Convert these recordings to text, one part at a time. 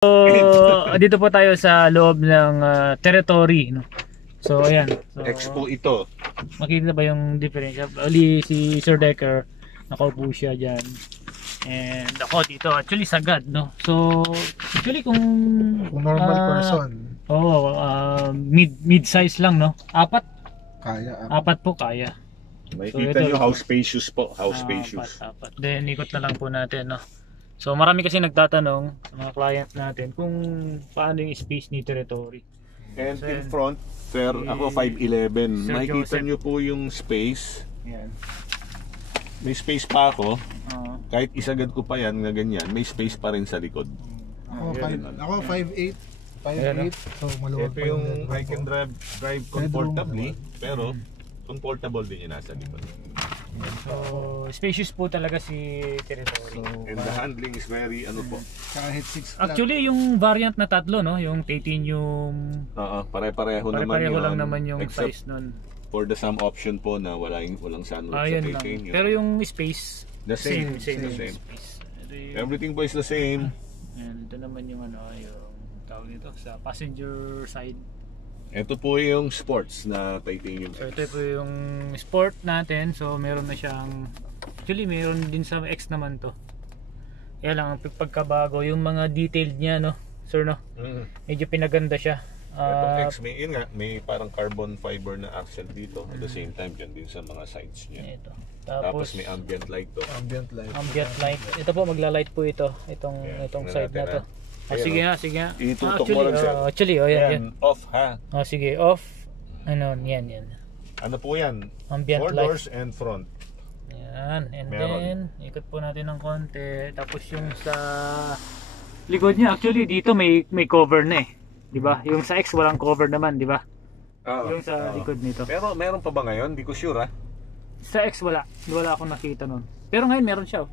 Dito po tayo sa loob ng territory, no? So ayan, so, Expo ito. makikita ba yung diferensya? Ali si Sir Decker, nakaupo siya dyan. And ako dito, actually sagad, no? So actually kung normal person, mid-size lang, no? kaya. Apat po kaya. Makikita nyo how spacious po, how spacious. Apat. Then ikot na lang po natin, no? So marami kasi nagtatanong sa mga client natin kung paano yung space ni territory. And So, in front, sir, ako 5'11". Sir Makikita Joseph. nyo po yung space. Yan. May space pa ako. Oo. Kahit isagad ko pa yan na ganyan, may space pa rin sa likod. Ako 5'8". Ayan, 5'8", so maluwag Ito pa yung yung I can drive comfortably, pero comfortable din yung nasa likod. So spacious po talaga si territory. And the handling is very ano po. kahit 6 Actually yung variant na tatlo, no, yung titanium, Pare-pareho naman pare-pareho yun. lang naman yung Except size nun. for the some option po na walang sunroof sa Ayun lang. titanium. Pero yung space The same. same The same. space. Ito yung, Everything po is the same. and ito naman yung ano, yung tawag nito sa passenger side. Ito po yung sports na titanium. So ito po yung sport natin. So meron na siyang, actually meron din sa X naman to. Kaya lang ang pagkabago yung mga detailed niya, no, sir, no, medyo pinaganda siya. Itong X, may parang carbon fiber na accent dito. At the same time, dyan din sa mga sides niya. Ito. Tapos may ambient light to. ambient light. Ambient light. Ito po magla-light po ito. Itong Tingnan side na natin, to. Sige nga, sige nga. Itutok mo lang, sir. Actually, yan, yan. Yan, off ha. Sige, off. Ano, yan. Ano po yan? Ambient 4 light. doors and front. Yan. And Meron. then, ikot po natin ng konti. Tapos yung sa likod niya, actually dito may cover na eh. 'Di ba? Yung sa X walang cover naman, 'di ba? Yung sa likod nito. Pero meron pa ba ngayon? Di ko sure ha. Sa X wala. Wala akong nakita noon. Pero ngayon meron siya. Oh.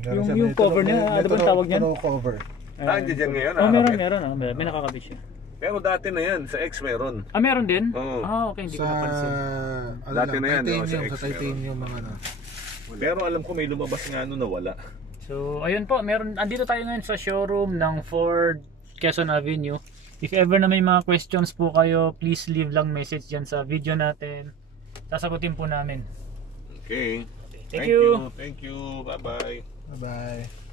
Meron siya yung dito, cover niya, ano ba tawag niyan? cover. Dyan ngayon. Meron. May nakakabit siya. Pero dati na yan. Sa X meron. Meron din? Oo. Okay, hindi ko Sa napansin. dati na yan, no? Sa titanium, X sa titanium mga ano. Pero alam ko may lumabas nga ano na wala. So, ayun po, andito tayo ngayon sa showroom ng Ford Quezon Avenue. If ever na may mga questions po kayo, please leave lang message dyan sa video natin. Sasagutin po namin. Okay. Thank you. Thank you. Bye-bye. Bye-bye.